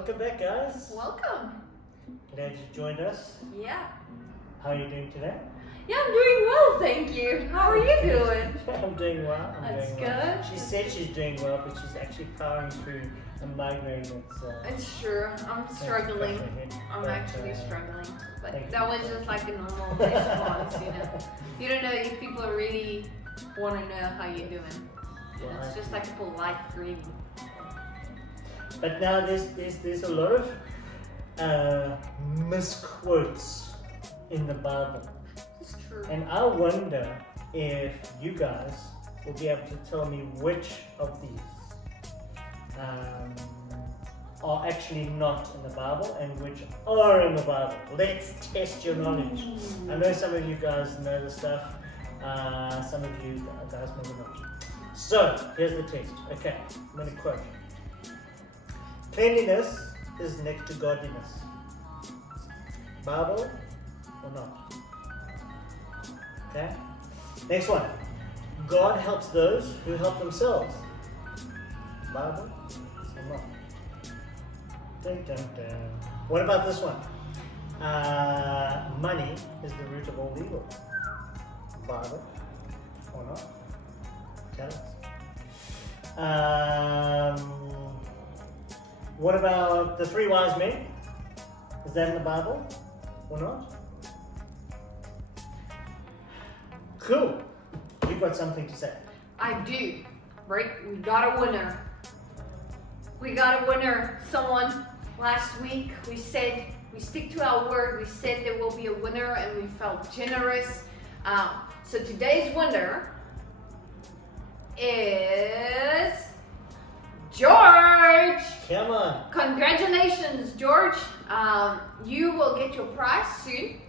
Welcome back, guys. Welcome. Glad you joined us. Yeah. How are you doing today? Yeah, I'm doing well, thank you. How are you doing? I'm doing well. That's doing well. good. She said she's doing well, but she's actually powering through a migraine that's... It's true. I'm struggling. I'm actually struggling. But that was just like a normal response, you know. You don't know if people really want to know how you're doing. Right. It's just like a polite greeting. But now there's a lot of misquotes in the Bible. It's true. And I wonder if you guys will be able to tell me which of these are actually not in the Bible and which are in the Bible. Let's test your knowledge. I know some of you guys know the stuff. Some of you guys maybe not. So, here's the test. Okay, I'm going to quote. Cleanliness is next to godliness. Bible or not? Okay. Next one. God helps those who help themselves. Bible or not? Dun, dun, dun. What about this one? Money is the root of all evil. Bible or not? Tell us. What about the three wise men? Is that in the Bible or not? Cool. You've got something to say. I do. Right? We got a winner. We got a winner. Someone last week, we said we stick to our word. We said there will be a winner and we felt generous. So today's winner is George. Come on. Congratulations, George. You will get your prize soon.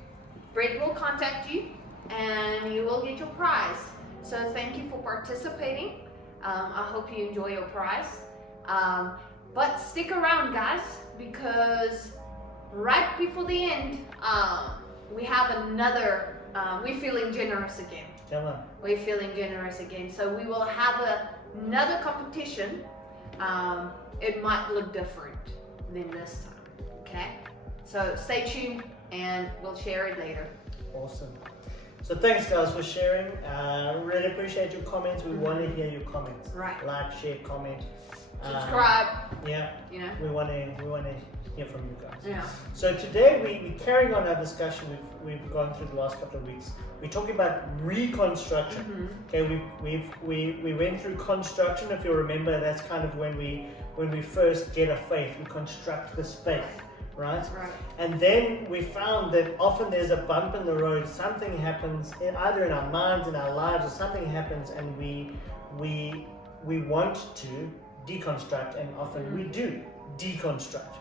Brett will contact you and you will get your prize. So thank you for participating. I hope you enjoy your prize. But stick around, guys, because right before the end, we have another, we're feeling generous again. Come on. We're feeling generous again. So we will have another competition. It might look different than this time, okay? So stay tuned and we'll share it later. Awesome. So thanks, guys, for sharing. Really appreciate your comments. We want to hear your comments. Right. Like, share, comment. Subscribe. Yeah. You know. We want to hear from you guys. Yeah. So today we're carrying on our discussion we've gone through the last couple of weeks. We're talking about reconstruction. Mm-hmm. Okay, we went through construction. If you remember, that's kind of when we first get a faith, we construct this faith, right? Right. And then we found that often there's a bump in the road. Something happens either in our minds, in our lives, or something happens, and we want to deconstruct, and often we do deconstruct.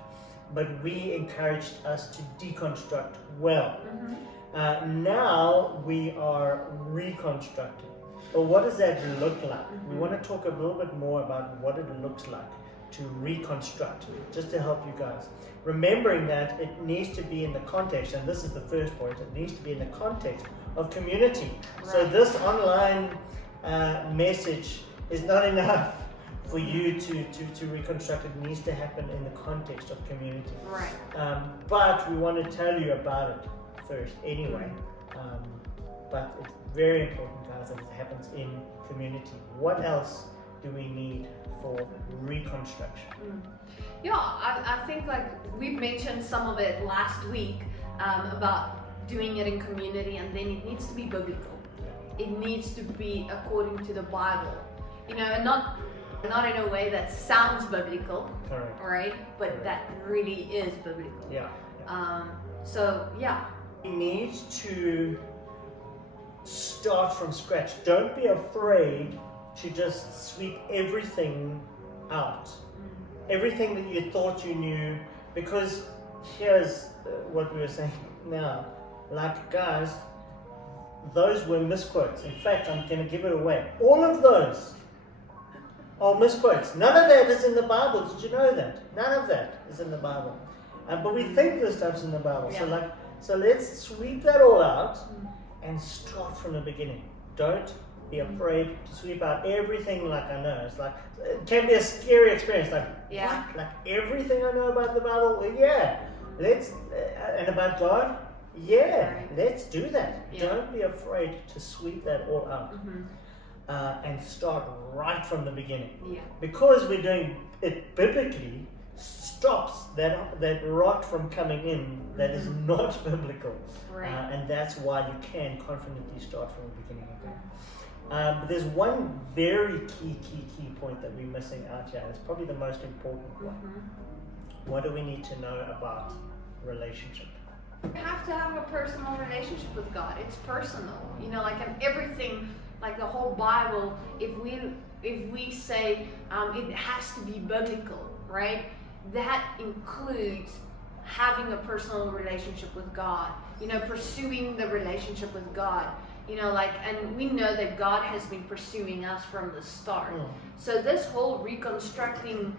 But we encouraged us to deconstruct well. Mm-hmm. Now we are reconstructing. But what does that look like? Mm-hmm. We want to talk a little bit more about what it looks like to reconstruct, just to help you guys. Remembering that it needs to be in the context, and this is the first point, it needs to be in the context of community. Right. So this online message is not enough for you to reconstruct. It needs to happen in the context of community. Right. But we want to tell you about it first anyway. But it's very important, guys, that it happens in community. What else do we need for reconstruction? Yeah, I think like we've mentioned some of it last week about doing it in community, and then it needs to be biblical. It needs to be according to the Bible. You know, and not in a way that sounds biblical. Correct. Right? But Correct. that really is biblical. Yeah. So yeah. We need to start from scratch. Don't be afraid to just sweep everything out. Everything that you thought you knew, because here's what we were saying now. Like, guys, those were misquotes. In fact, I'm going to give it away. All of those are misquotes. None of that is in the Bible. Did you know that? None of that is in the Bible. But we think this stuff's in the Bible. Yeah. So let's sweep that all out and start from the beginning. Don't be afraid to sweep out everything like I know. It's like, it can be a scary experience. Like, Yeah. what? Like everything I know about the Bible? Well, yeah. Let's, and about God? Yeah. Right. Let's do that. Yeah. Don't be afraid to sweep that all out. Mm-hmm. And start right from the beginning. Yeah. Because we're doing it biblically, stops that rot from coming in that is not biblical. Right. And that's why you can confidently start from the beginning. Okay? But there's one very key point that we're missing out here. It's probably the most important one. Mm-hmm. What do we need to know about relationship? You have to have a personal relationship with God. It's personal. You know, like in everything, like the whole Bible, if we say it has to be biblical, right? That includes having a personal relationship with God. You know, pursuing the relationship with God. You know, like, and we know that God has been pursuing us from the start. So this whole reconstructing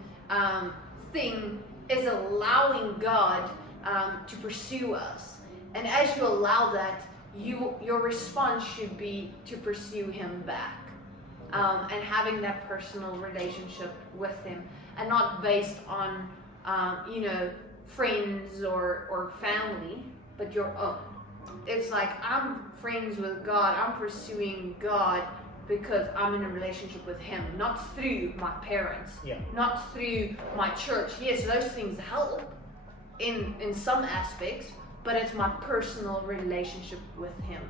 thing is allowing God to pursue us. And as you allow that, your response should be to pursue Him back. And having that personal relationship with Him, and not based on friends or family, but your own. It's like, I'm friends with God, I'm pursuing God because I'm in a relationship with Him, not through my parents, not through my church. Yes, those things help in some aspects, but it's my personal relationship with Him.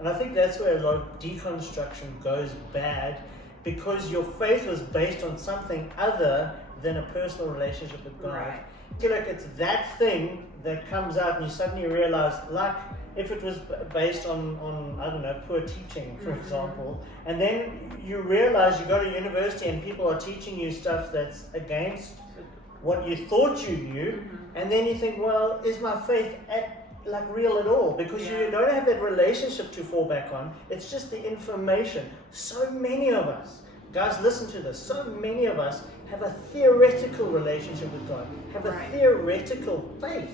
And I think that's where a lot of deconstruction goes bad, because your faith was based on something other than a personal relationship with God. Right. I feel like it's that thing that comes out and you suddenly realize, like if it was based on I don't know, poor teaching, for example, and then you realize you go to university and people are teaching you stuff that's against what you thought you knew, and then you think, well, is my faith real at all? Because you don't have that relationship to fall back on. It's just the information. So many of us, guys, listen to this, so many of us have a theoretical relationship with God, have a theoretical faith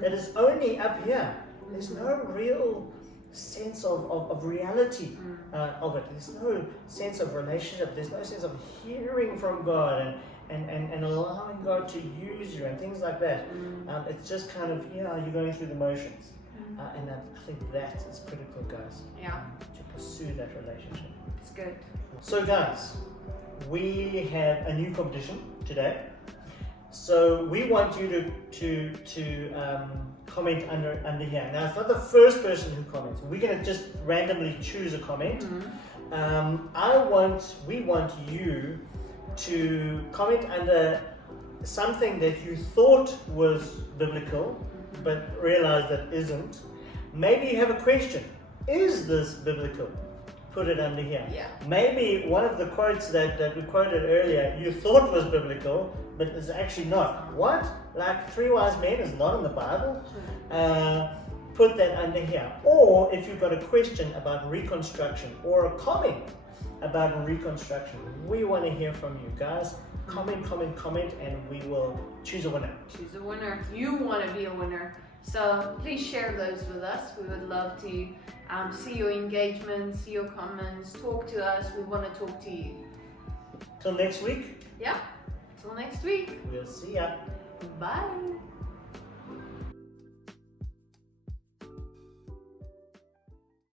that is only up here. There's no real sense of reality of it. There's no sense of relationship. There's no sense of hearing from God and allowing God to use you and things like that. It's just kind of, you're going through the motions. And I think that is critical, guys. Yeah. To pursue that relationship. It's good. So guys, we have a new competition today. So we want you to comment under here. Now it's not the first person who comments. We're going to just randomly choose a comment. We want you to comment under something that you thought was biblical, but realized that isn't. Maybe you have a question. Is this biblical? Put it under here. Yeah. Maybe one of the quotes that we quoted earlier, you thought was biblical, but it's actually not. What? Like 3 wise men is not in the Bible? Put that under here. Or if you've got a question about reconstruction or a comment about reconstruction, we want to hear from you guys. Comment, and we will choose a winner. Choose a winner. You want to be a winner. So please share those with us. We would love to see your engagement, see your comments, talk to us. We want to talk to you. Till next week. Yeah. Till next week. We'll see ya. Bye.